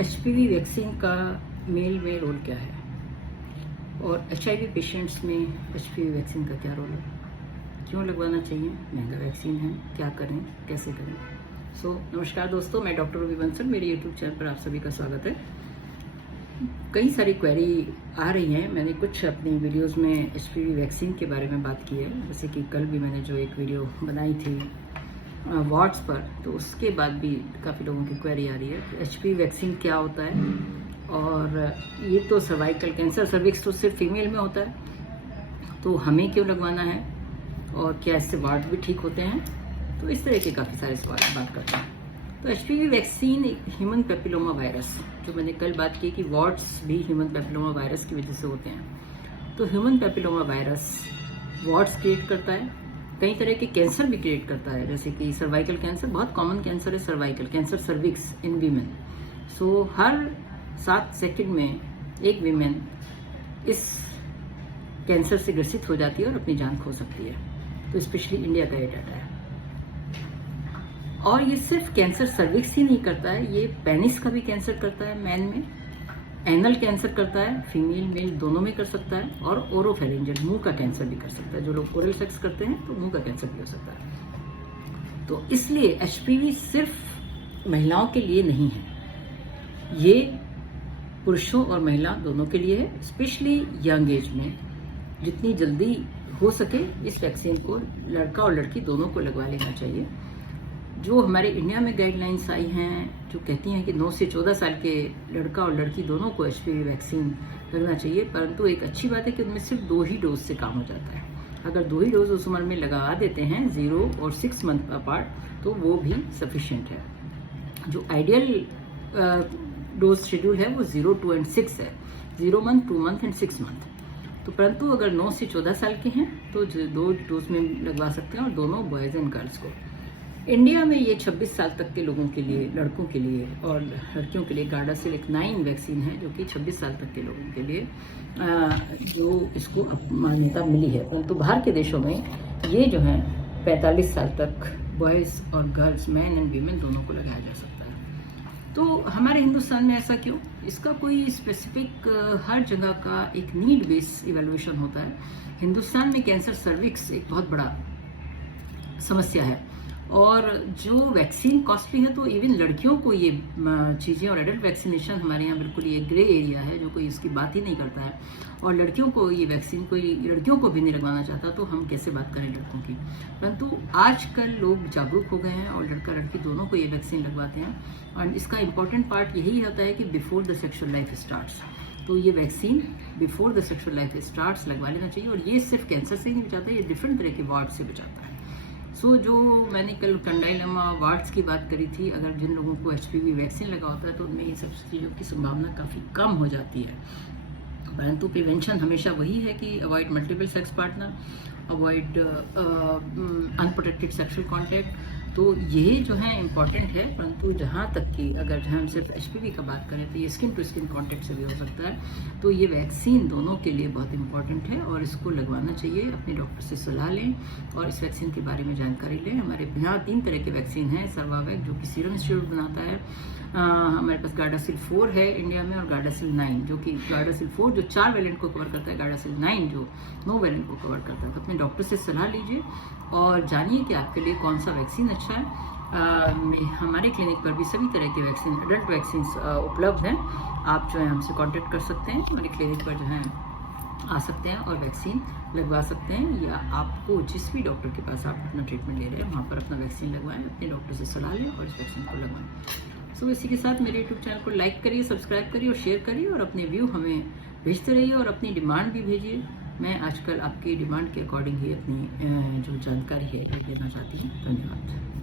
HPV vaccine का mail में role क्या है और एचआईवी पेशेंट्स में एचपीवी वैक्सीन का क्या रोल है, क्यों लगवाना चाहिए, महंगा वैक्सीन है, क्या करें, कैसे करें। नमस्कार दोस्तों, मैं डॉक्टर रूबी बंसल, मेरे यूट्यूब चैनल पर आप सभी का स्वागत है। कई सारी क्वेरी आ रही हैं। मैंने कुछ अपनी वीडियोस में एचपीवी वैक्सीन के बारे में बात की है, जैसे कि कल भी मैंने जो एक वीडियो बनाई थी वार्ड्स पर, तो उसके बाद भी काफ़ी लोगों की क्वेरी आ रही है एचपीवी वैक्सीन क्या होता है, और ये तो सर्वाइकल कैंसर सर्विक्स तो सिर्फ फीमेल में होता है, तो हमें क्यों लगवाना है और क्या इससे वार्ड भी ठीक होते हैं। तो इस तरह के काफ़ी सारे सवाल बात करते हैं। तो एचपीवी वैक्सीन एक ह्यूमन पेपिलोमा वायरस, जो मैंने कल बात की कि वार्ड्स भी ह्यूमन पेपिलोमा वायरस की वजह से होते हैं, तो human papilloma virus warts create करता है, कई तरह के कैंसर भी क्रिएट करता है, जैसे कि सर्वाइकल कैंसर, बहुत कॉमन कैंसर है सर्वाइकल कैंसर सर्विक्स इन वीमेन। सो हर 7 सेकंड में एक वीमेन इस कैंसर से ग्रसित हो जाती है और अपनी जान खो सकती है। तो स्पेशली इंडिया का ये डाटा है। और ये सिर्फ कैंसर सर्विक्स ही नहीं करता है, ये पेनिस का भी कैंसर करता है मैन में, एनल कैंसर करता है, फीमेल मेल दोनों में कर सकता है, और ओरोफेरिंजियल मुंह का कैंसर भी कर सकता है। जो लोग ओरल सेक्स करते हैं तो मुंह का कैंसर भी हो सकता है। तो इसलिए एचपीवी सिर्फ महिलाओं के लिए नहीं है, ये पुरुषों और महिला दोनों के लिए है। स्पेशली यंग एज में जितनी जल्दी हो सके इस वैक्सीन को लड़का और लड़की दोनों को लगवा लेना चाहिए। जो हमारे इंडिया में गाइडलाइंस आई हैं जो कहती हैं कि 9 से 14 साल के लड़का और लड़की दोनों को एचपीवी वैक्सीन लगना चाहिए, परंतु एक अच्छी बात है कि उनमें सिर्फ 2 ही डोज से काम हो जाता है। अगर 2 ही डोज उस उम्र में लगा देते हैं 0 और 6 मंथ अपार्ट, तो वो भी सफिशिएंट है। जो आइडियल डोज शेड्यूल है वो 0, 2 एंड 6 है, 0 मंथ, 2 मंथ एंड 6 मंथ। तो परंतु अगर 9 से 14 साल के हैं तो 2 डोज में लगवा सकते हैं, और दोनों बॉयज़ एंड गर्ल्स को। इंडिया में ये 26 साल तक के लोगों के लिए, लड़कों के लिए और लड़कियों के लिए गार्डासिल एक 9 वैक्सीन है, जो कि 26 साल तक के लोगों के लिए जो इसको मान्यता मिली है। परंतु बाहर के देशों में ये जो है 45 साल तक बॉयज़ और गर्ल्स, मैन एंड वीमेन दोनों को लगाया जा सकता है। तो हमारे हिंदुस्तान में ऐसा क्यों? इसका कोई स्पेसिफिक हर जगह का एक नीड बेस इवेल्युएशन होता है। हिंदुस्तान में कैंसर सर्विक्स एक बहुत बड़ा समस्या है, और जो वैक्सीन कॉस्टली है, तो इवन लड़कियों को ये चीज़ें, और एडल्ट वैक्सीनेशन हमारे यहाँ बिल्कुल ये ग्रे एरिया है, जो कोई इसकी बात ही नहीं करता है, और लड़कियों को ये वैक्सीन कोई लड़कियों को भी नहीं लगवाना चाहता, तो हम कैसे बात करें लड़कों की। परंतु आजकल लोग जागरूक हो गए हैं और लड़का लड़की दोनों को ये वैक्सीन लगवाते हैं, और इसका इंपॉर्टेंट पार्ट यही होता है कि before the sexual life starts, तो ये vaccine before the sexual life starts लगवा लेना चाहिए। और ये सिर्फ कैंसर से ही नहीं बचाता, ये डिफरेंट तरह के वार्ड से बचाता है। जो मैंने कल कंडाइलमा वार्ड्स की बात करी थी, अगर जिन लोगों को एचपीवी वैक्सीन लगा होता है तो उनमें ये सब चीज़ों की संभावना काफ़ी कम हो जाती है। परंतु प्रिवेंशन हमेशा वही है कि avoid multiple sex partner, avoid unprotected sexual contact. तो ये जो है इम्पॉर्टेंट है। परंतु जहाँ तक कि अगर हम सिर्फ एचपीवी का बात करें तो ये स्किन टू स्किन कॉन्टैक्ट से भी हो सकता है। तो ये वैक्सीन दोनों के लिए बहुत इंपॉर्टेंट है और इसको लगवाना चाहिए। अपने डॉक्टर से सलाह लें और इस वैक्सीन के बारे में जानकारी लें। हमारे यहाँ 3 तरह के वैक्सीन हैं। सर्वावैक जो कि सीरम इंस्टीट्यूट बनाता है, हमारे पास गार्डासिल 4 है इंडिया में, और गार्डासिल 9 जो कि गार्डासिल 4 जो 4 वेरिएंट को कवर करता है, गार्डासिल 9 जो 9 वेरिएंट को कवर करता है। तो अपने डॉक्टर से सलाह लीजिए और जानिए कि आपके लिए कौन सा वैक्सीन अच्छा है। हमारे क्लिनिक पर भी सभी तरह के वैक्सीन, एडल्ट वैक्सीन उपलब्ध हैं। आप जो है हमसे कांटेक्ट कर सकते हैं, हमारे क्लिनिक पर जो है आ सकते हैं और वैक्सीन लगवा सकते हैं, या आपको जिस भी डॉक्टर के पास आप अपना ट्रीटमेंट ले रहे हैं वहाँ पर अपना वैक्सीन लगवाएं। अपने डॉक्टर से सलाह लें और इस वैक्सीन को लगवाएं। इसी के साथ मेरे यूट्यूब चैनल को लाइक करिए, सब्सक्राइब करिए और शेयर करिए, और अपने व्यू हमें भेजते रहिए और अपनी डिमांड भी भेजिए। मैं आजकल आपकी डिमांड के अकॉर्डिंग ही अपनी जो जानकारी है देना चाहती हूँ। धन्यवाद।